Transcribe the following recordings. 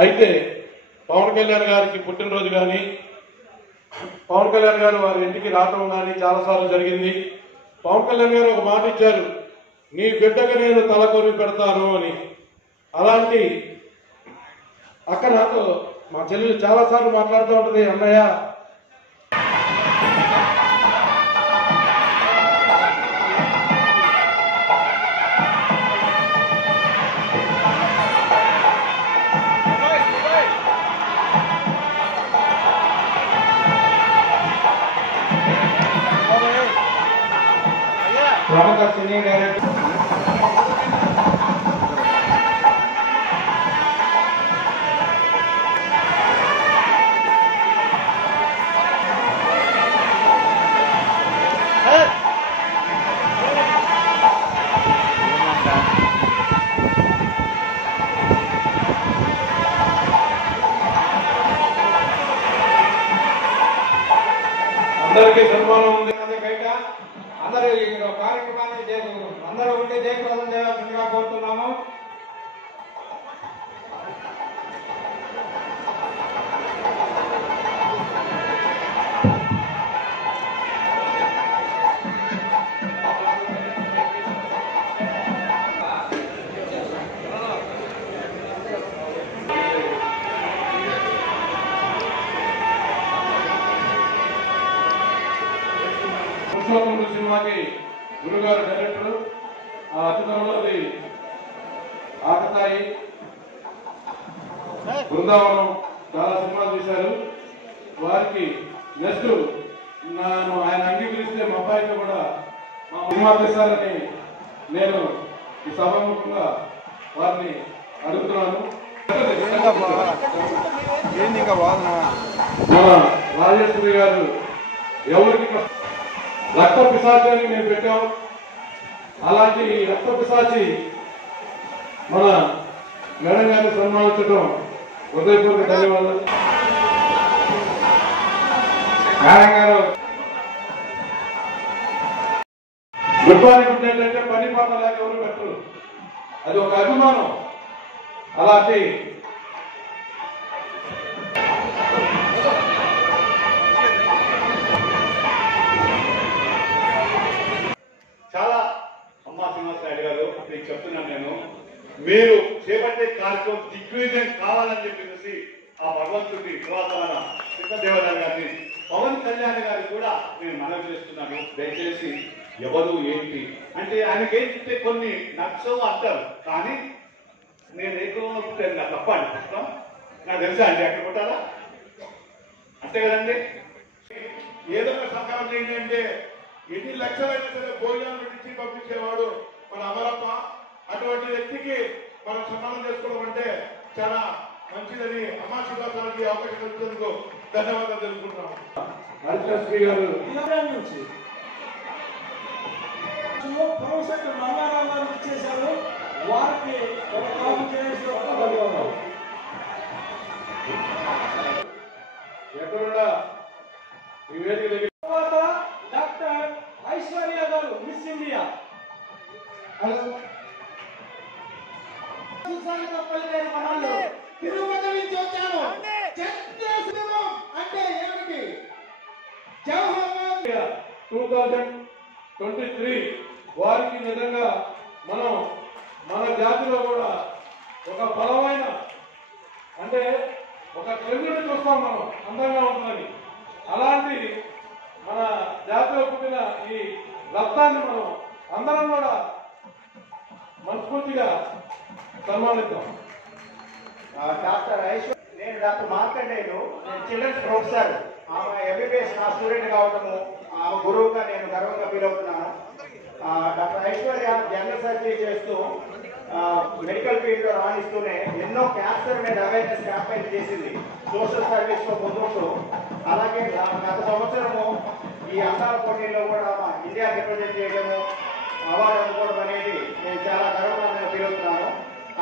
అయితే పవన్ కళ్యాణ్ గారికి పుట్టినరోజు కానీ పవన్ కళ్యాణ్ గారు వారి ఇంటికి రావడం కానీ చాలాసార్లు జరిగింది. పవన్ కళ్యాణ్ గారు ఒక మాట ఇచ్చారు, నీ బిడ్డగా నేను తలకొరి పెడతాను అని. అలాంటి అక్క నాతో మా చెల్లెలు చాలాసార్లు మాట్లాడుతూ ఉంటుంది, అన్నయ్య ప్రముఖ సినీ డైరెక్టర్ అందరికీ సన్మానం ఉంది. అందరూ ఇక్కడ కార్యక్రమాన్ని అందరూ ఉంటే జయప్రదం చేయాల్సిందిగా కోరుతున్నాము. సినిమాకి గురుగారు డైరెక్టర్, అతిథులది ఆకతాయి, బృందావనం చాలా సినిమాలు తీశారు. వారికి నెక్స్ట్ నేను ఆయన అంగీకరిస్తే మా అబ్బాయితో కూడా మా సినిమా తీశారని నేను ఈ సభాముఖంగా వారిని అడుగుతున్నాను. మన రాజేశ్వరి గారు ఎవరికి రక్త పిశాచి అని మేము పెట్టాం. అలాంటి రక్త పిశాచి మన మేడం గారిని సన్మానించడం హృదయపూర్వక ధన్యవాదాలు. మేడం గారు గుర్బానికి ఏంటంటే పని పాట లేక ఎవరు పెట్టరు, అది ఒక అభిమానం. అలాంటి చాలా అమ్మా శ్రీనివాసరాయుడు గారు మీకు చెప్తున్నాను, నేను మీరు చేపట్టే కార్యక్రమం దిగ్విజయం కావాలని చెప్పేసి ఆ భగవంతుడి పురాతన కృష్ణదేవరాయ గారిని, పవన్ కళ్యాణ్ గారిని కూడా నేను మనవి చేస్తున్నాను. దయచేసి ఎవరు ఏంటి అంటే ఆయనకి ఏంటంటే కొన్ని నచ్చవు అంటారు, కానీ నేను ఏకంలో పుట్టాను నాకు తప్ప అండి పుట్టడం నాకు తెలుసా అండి. అక్కడ పుట్టారా అంతే కదండి. ఏదో ఒక సహకారం చేయండి అంటే ఎన్ని లక్షలైనా సరే భోజనాలు పెట్టించి పంపించేవాడు మన అమరప్ప. అటువంటి వ్యక్తికి మనం సన్మానం చేసుకోవడం అంటే చాలా మంచిదని అమ్మా శ్రీనివాసరావుకి అవకాశం ఇచ్చినందుకు ధన్యవాదాలు తెలుపుకుంటున్నాం. రాజశ్రీ గారు నుంచి రంగారావు గారు ఇచ్చేశారు, వారికి ఒక కాపు చేసి ఎక్కడున్నా ఈ వేదిక దగ్గర డాక్టర్ ఐశ్వర్య గారు మిస్ ఇండియా. తిరుపతి నుంచి వచ్చాను. అంటే ఏమిటి? 2023 వారికి నిజంగా మనం మన జాతిలో కూడా ఒక బలమైన అంటే ఒక చంద్రుడిని చూస్తాం మనం అందంగా ఉంటుందని. అలాంటి మన జాతిలో పుట్టిన ఈ రక్తాన్ని మనం అందరం కూడా మనస్ఫూర్తిగా సన్మానిద్దాం. డాక్టర్ ఐశ్వర్య, నేను డాక్టర్ మార్కండేయులు, నేను చిల్డ్రన్స్ ప్రొఫెసర్ ఆమె ఎంబీబీఎస్ నా స్టూడెంట్ కావటము ఆమె గురువుగా నేను గర్వంగా ఫీల్ అవుతున్నాను. డాక్టర్ ఐశ్వర్య జనరల్ సర్జరీ చేస్తూ మెడికల్ ఫీల్డ్ లో రాణిస్తూనే ఎన్నో క్యాన్సర్ మీద అవేర్నెస్ క్యాంపెయిన్ చేసింది సోషల్ సర్వీస్ లో ముందుంటూ. అలాగే గత సంవత్సరము ఈ అందాల పోటీల్లో కూడా ఇండియా రిప్రజెంట్ చేయడము అవార్డు అందుకోవడం అనేది నేను చాలా గర్వకారణంగా ఫీల్ అవుతున్నాను.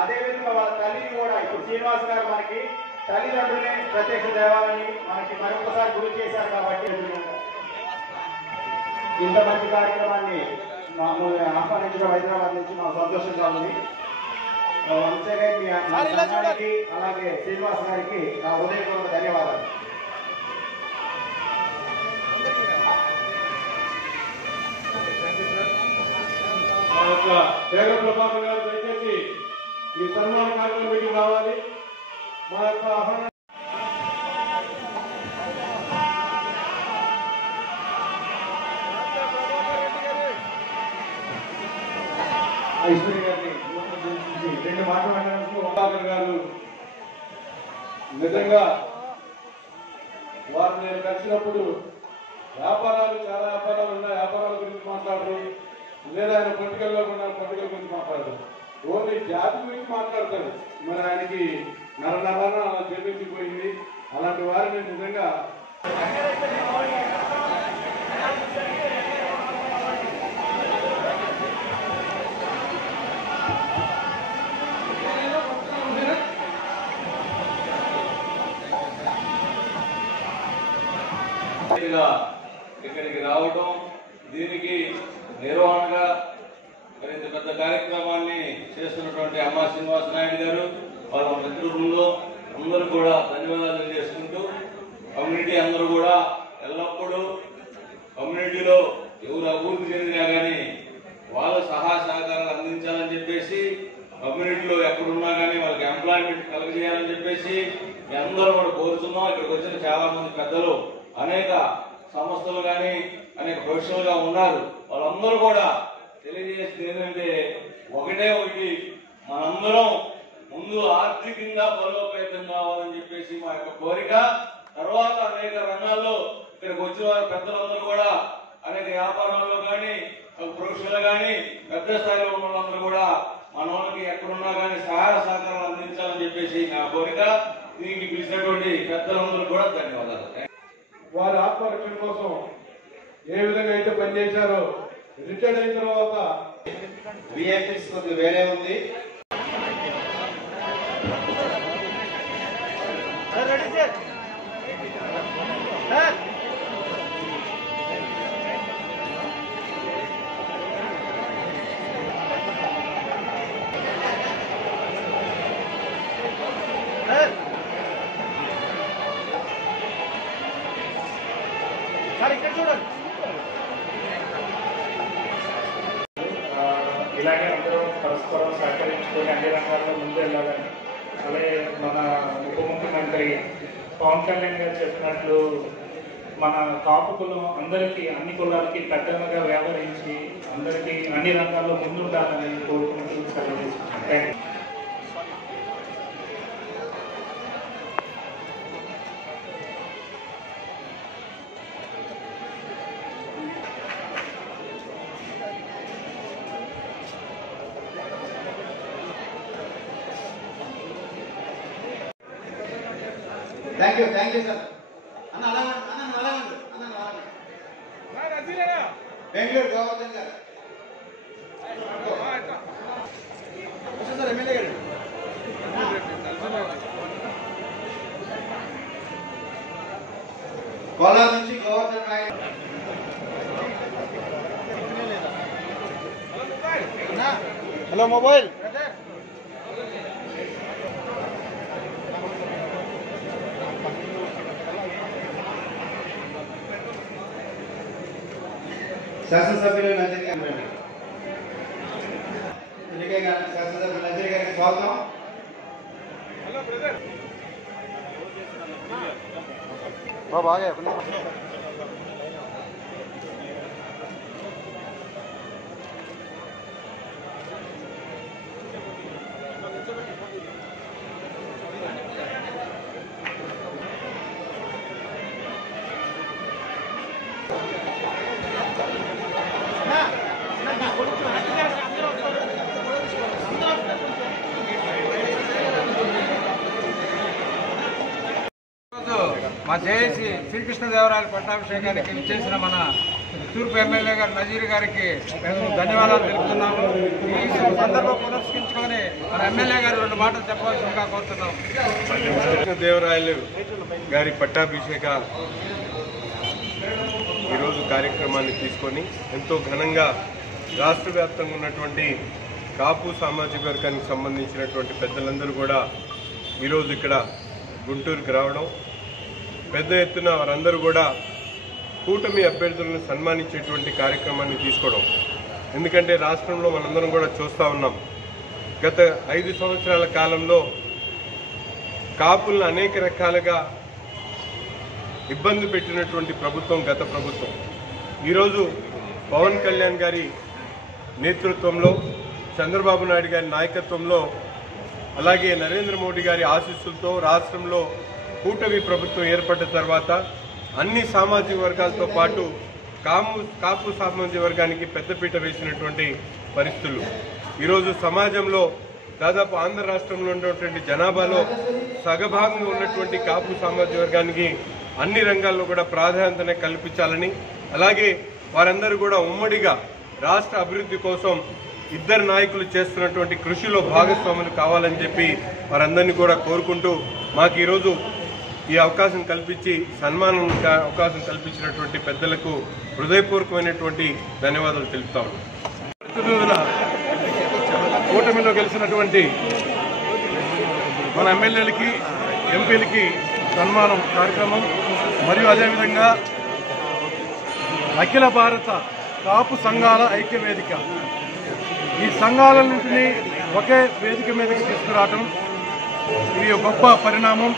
అదేవిధంగా వాళ్ళ తల్లిని కూడా ఇప్పుడు శ్రీనివాస్ గారు మనకి తల్లిదండ్రులే ప్రత్యక్ష దేవాలని మనకి మరొకసారి గురి చేశారు. కాబట్టి ఇంత మంచి కార్యక్రమాన్ని ఆహ్వానించడం హైదరాబాద్ నుంచి మాకు సంతోషంగా ఉంది. మీ అలాగే శ్రీనివాస్ గారికి నా హృదయపూర్వక ధన్యవాదాలు. పేగ ప్రభాకర్ గారు దయచేసి ఈ సన్మాన కార్యక్రమానికి రావాలి. మా యొక్క ఆహ్వానం ఐశ్వర్య గారిని రెండు మాట్లాడడానికి ప్రభాకర్ గారు నిజంగా వారు నేను కలిసినప్పుడు చాలా వ్యాపారాలు ఉన్నాయి, వ్యాపారాల గురించి మాట్లాడరు, లేదా ఆయన పొలిటికల్లో ఉన్న పొలిటికల్ గురించి మాట్లాడరు, ఓన్లీ జాతి గురించి మాట్లాడతాడు. మరి ఆయనకి నరనరన అలా చేపించిపోయింది. అలాంటి వారిని నిజంగా ఇక్కడికి రావడం, దీనికి నిర్వహణగా ఇంత పెద్ద కార్యక్రమాన్ని చేస్తున్నటువంటి అమ్మా శ్రీనివాస నాయుడు గారు వాళ్ళ మిత్రులు అందరూ కూడా ధన్యవాదాలు తెలియజేసుకుంటూ, కమ్యూనిటీ అందరూ కూడా ఎల్లప్పుడూ కమ్యూనిటీలో ఎవరు అభివృద్ధి చెందినా కానీ వాళ్ళ సహాయ సహకారాలు అందించాలని చెప్పేసి, కమ్యూనిటీలో ఎక్కడున్నా కానీ వాళ్ళకి ఎంప్లాయ్మెంట్ కలగజేయాలని చెప్పేసి మీ అందరూ కూడా కోరుతున్నాం. ఇక్కడికి వచ్చిన చాలా మంది పెద్దలు అనేక సంస్థలు కానీ అనేక ప్రొఫెషనల్ గా ఉన్నారు. వాళ్ళందరూ కూడా తెలియజేసింది ఏంటంటే ఒకటి మనందరం ముందు ఆర్థికంగా బలోపేతం కావాలని చెప్పేసి మా యొక్క కోరిక. తర్వాత అనేక రంగాల్లో ఇక్కడికి వచ్చిన వారు పెద్దలందరూ కూడా అనేక వ్యాపారాల్లో కానీ ప్రొఫెషనల్ కానీ పెద్ద స్థాయిలో ఉన్న వాళ్ళందరూ కూడా మన వాళ్ళకి ఎక్కడున్నా కానీ సహాయ సహకారాలు అందించాలని చెప్పేసి నా కోరిక. దీనికి పిలిచినటువంటి పెద్దలందరూ కూడా ధన్యవాదాలు. వారి ఆత్మరక్షణ కోసం ఏ విధంగా అయితే పనిచేశారో రిటైర్డ్ అయిన తర్వాత విఐపీస్ కొద్దిగా వేరే ఉంది. ఇలాగే అందరూ పరస్పరం సహకరించుకొని అన్ని రంగాల్లో ముందు వెళ్ళాలని, అలాగే మన ఉప ముఖ్యమంత్రి పవన్ కళ్యాణ్ గారు చెప్పినట్లు మన కాపు కులం అందరికీ అన్ని కులాలకి పెద్దగా వ్యవహరించి అందరికీ అన్ని రంగాల్లో ముందుండాలని కోరుకుంటూ సెలవు తీసుకుంటాను. Thank you sir. Bengaluru Govardhan గారు సార్, ఎమ్మెల్యే గారు కోలార్ నుంచి గోవర్ధన్ రాయ్. హలో మొబైల్ శాసనసభ్యులు నజీర్ గారు, శాసనసభ్యులు నజీర్ గారికి స్వాగతం. బాగా మా జేఏసీ శ్రీకృష్ణదేవరాయల పట్టాభిషేకానికి ఇచ్చేసిన మన తూర్పు ఎమ్మెల్యే గారు నజీర్ గారికి మేము ధన్యవాదాలు తెలుపుతున్నాము. ఈ సందర్భం పురస్కరించుకొని మన ఎమ్మెల్యే గారు 2 మాటలు చెప్పవలసిందిగా కోరుతున్నాం. కృష్ణదేవరాయలు గారి పట్టాభిషేక ఈరోజు కార్యక్రమాన్ని తీసుకొని ఎంతో ఘనంగా రాష్ట్ర వ్యాప్తంగా ఉన్నటువంటి కాపు సామాజిక వర్గానికి సంబంధించినటువంటి పెద్దలందరూ కూడా ఈరోజు ఇక్కడ గుంటూరుకి రావడం, పెద్ద ఎత్తున వారందరూ కూడా కూటమి అభ్యర్థులను సన్మానించేటువంటి కార్యక్రమాన్ని తీసుకోవడం. ఎందుకంటే రాష్ట్రంలో మనందరం కూడా చూస్తూ ఉన్నాం, గత 5 సంవత్సరాల కాలంలో కాపులను అనేక రకాలుగా ఇబ్బంది పెట్టినటువంటి ప్రభుత్వం గత ప్రభుత్వం. ఈరోజు పవన్ కళ్యాణ్ గారి నేతృత్వంలో, చంద్రబాబు నాయుడు గారి నాయకత్వంలో, అలాగే నరేంద్ర మోడీ గారి ఆశీస్సులతో రాష్ట్రంలో కూటమి ప్రభుత్వం ఏర్పడ్డ తర్వాత అన్ని సామాజిక వర్గాలతో పాటు కాపు సామాజిక వర్గానికి పెద్దపీట వేసినటువంటి పరిస్థితులు. ఈరోజు సమాజంలో దాదాపు ఆంధ్ర రాష్ట్రంలో ఉన్నటువంటి జనాభాలో సగభాగంగా ఉన్నటువంటి కాపు సామాజిక వర్గానికి అన్ని రంగాల్లో కూడా ప్రాధాన్యతనే కల్పించాలని, అలాగే వారందరూ కూడా ఉమ్మడిగా రాష్ట్ర అభివృద్ధి కోసం ఇద్దరు నాయకులు చేస్తున్నటువంటి కృషిలో భాగస్వాములు కావాలని చెప్పి వారందరినీ కూడా కోరుకుంటూ మాకు ఈరోజు ఈ అవకాశం కల్పించి సన్మానం అవకాశం కల్పించినటువంటి పెద్దలకు హృదయపూర్వకమైనటువంటి ధన్యవాదాలు తెలుపుతాము. కూటమిలో గెలిచినటువంటి మన ఎమ్మెల్యేలకి, ఎంపీలకి సన్మానం కార్యక్రమం, మరియు అదేవిధంగా అఖిల భారత కాపు సంఘాల ఐక్య వేదిక, ఈ సంఘాలన్నింటినీ ఒకే వేదిక మీదకి తీసుకురావటం ఇది గొప్ప పరిణామం.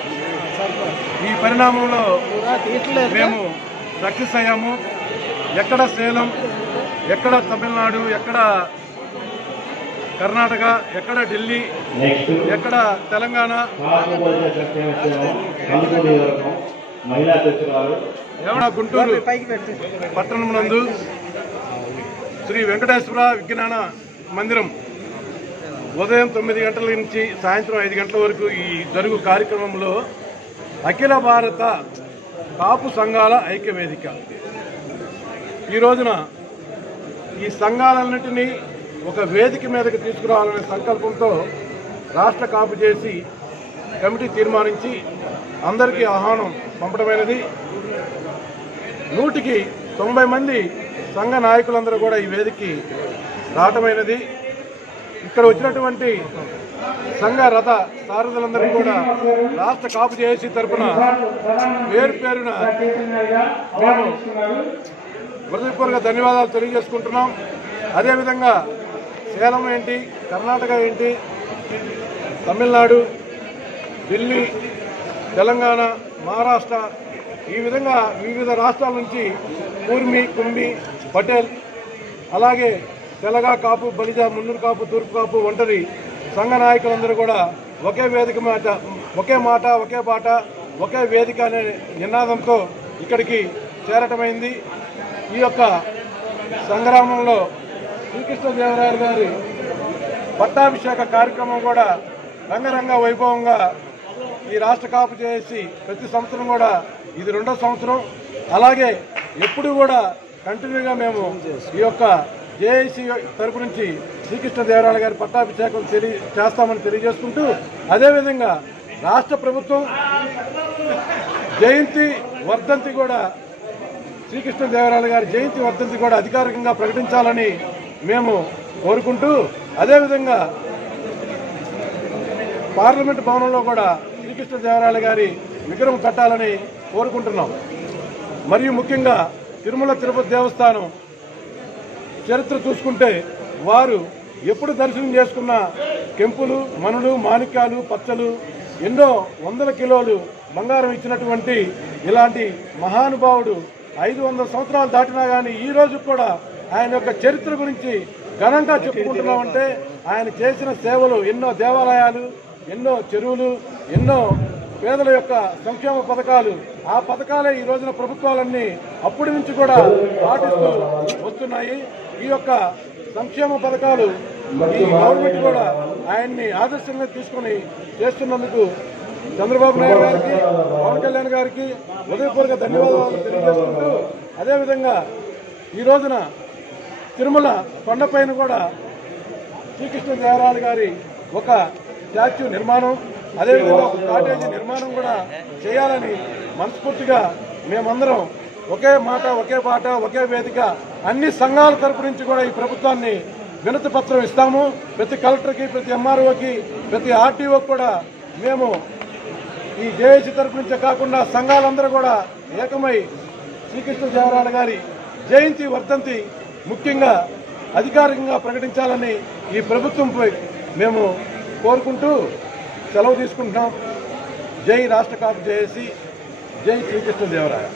ఈ పరిణామంలో మేము సక్సెస్ అయ్యాము. ఎక్కడ సేలం, ఎక్కడ తమిళనాడు, ఎక్కడ కర్ణాటక, ఎక్కడ ఢిల్లీ, ఎక్కడ తెలంగాణ, గుంటూరు పట్టణం నందు శ్రీ వెంకటేశ్వర విజ్ఞాన మందిరం ఉదయం 9 గంటల నుంచి సాయంత్రం 5 గంటల వరకు ఈ జరుగు కార్యక్రమంలో అఖిల భారత కాపు సంఘాల ఐక్య వేదిక ఈ రోజున ఈ సంఘాలన్నింటినీ ఒక వేదిక మీదకి తీసుకురావాలనే సంకల్పంతో రాష్ట్ర కాపు చేసి కమిటీ తీర్మానించి అందరికీ ఆహ్వానం పంపడమైనది. 100కి 90 మంది సంఘ నాయకులందరూ కూడా ఈ వేదికకి రావటమైనది. ఇక్కడ వచ్చినటువంటి సంఘ రథ సారథులందరికీ కూడా రాష్ట్ర కాపు చేసి తరఫున పేరు పేరున మేము హృదయపూర్వక ధన్యవాదాలు తెలియజేసుకుంటున్నాం. అదేవిధంగా సేలం ఏంటి, కర్ణాటక ఏంటి, తమిళనాడు, ఢిల్లీ, తెలంగాణ, మహారాష్ట్ర, ఈ విధంగా వివిధ రాష్ట్రాల నుంచి కూర్మి, కుంభి, పటేల్, అలాగే తెలగ కాపు, బలిజ, మున్నూరు కాపు, తూర్పు కాపు, ఒంటరి సంఘ నాయకులందరూ కూడా ఒకే వేదిక మాట, ఒకే మాట, ఒకే బాట, ఒకే వేదిక అనే నినాదంతో ఇక్కడికి చేరటమైంది. ఈ యొక్క సంగ్రామంలో శ్రీకృష్ణదేవరాయలు గారి పట్టాభిషేక కార్యక్రమం కూడా రంగరంగ వైభవంగా ఈ రాష్ట్ర కాపు చేసి ప్రతి సంవత్సరం కూడా ఇది 2వ సంవత్సరం. అలాగే ఎప్పుడు కూడా కంటిన్యూగా మేము ఈ యొక్క జేఏసీ తరపు నుంచి శ్రీకృష్ణదేవరాయల గారి పట్టాభిషేకం చేస్తామని తెలియజేసుకుంటూ, అదేవిధంగా రాష్ట్ర ప్రభుత్వం జయంతి వర్ధంతి కూడా, శ్రీకృష్ణదేవరాయల గారి జయంతి వర్ధంతి కూడా అధికారికంగా ప్రకటించాలని మేము కోరుకుంటూ, అదేవిధంగా పార్లమెంటు భవనంలో కూడా శ్రీకృష్ణదేవరాయల గారి విగ్రహం కట్టాలని కోరుకుంటున్నాం. మరియు ముఖ్యంగా తిరుమల తిరుపతి దేవస్థానం చరిత్ర చూసుకుంటే వారు ఎప్పుడు దర్శనం చేసుకున్న కెంపులు, మనులు, మాణిక్యాలు, పచ్చలు, ఎన్నో 100 కిలోలు బంగారం ఇచ్చినటువంటి ఇలాంటి మహానుభావుడు 500 సంవత్సరాలు దాటినా కానీ ఈ రోజు కూడా ఆయన యొక్క చరిత్ర గురించి ఘనంగా చెప్పుకుంటున్నామంటే ఆయన చేసిన సేవలు, ఎన్నో దేవాలయాలు, ఎన్నో చెరువులు, ఎన్నో పేదల యొక్క సంక్షేమ పథకాలు, ఆ పథకాలే ఈ రోజున ప్రభుత్వాలన్నీ అప్పటి నుంచి కూడా పాటిస్తూ వస్తున్నాయి. ఈ యొక్క సంక్షేమ పథకాలు ఈ గవర్నమెంట్ కూడా ఆయన్ని ఆదర్శంగా తీసుకుని చేస్తున్నందుకు చంద్రబాబు నాయుడు గారికి, పవన్ కళ్యాణ్ గారికి హృదయపూర్వక ధన్యవాదాలు తెలియజేసుకుంటూ, అదేవిధంగా ఈ రోజున తిరుమల కొండపైన కూడా శ్రీకృష్ణదేవరాయలు గారి ఒక స్టాచ్యూ నిర్మాణం, అదేవిధంగా ఒక కాటేజీ నిర్మాణం కూడా చేయాలని మనస్ఫూర్తిగా మేమందరం ఒకే మాట, ఒకే పాట, ఒకే వేదిక అన్ని సంఘాల తరపు నుంచి కూడా ఈ ప్రభుత్వాన్ని వినతి పత్రం ఇస్తాము. ప్రతి కలెక్టర్కి, ప్రతి ఎంఆర్ఓకి, ప్రతి ఆర్టీఓకి కూడా మేము ఈ జేఏసీ తరపు నుంచే కాకుండా సంఘాలందరూ కూడా ఏకమై శ్రీకృష్ణదేవరాయలు గారి జయంతి వర్ధంతి ముఖ్యంగా అధికారికంగా ప్రకటించాలని ఈ ప్రభుత్వంపై మేము కోరుకుంటూ సెలవు తీసుకుంటున్నాం. జై రాష్ట్ర కాపు జేఏసీ, జై శ్రీకృష్ణదేవరాయ.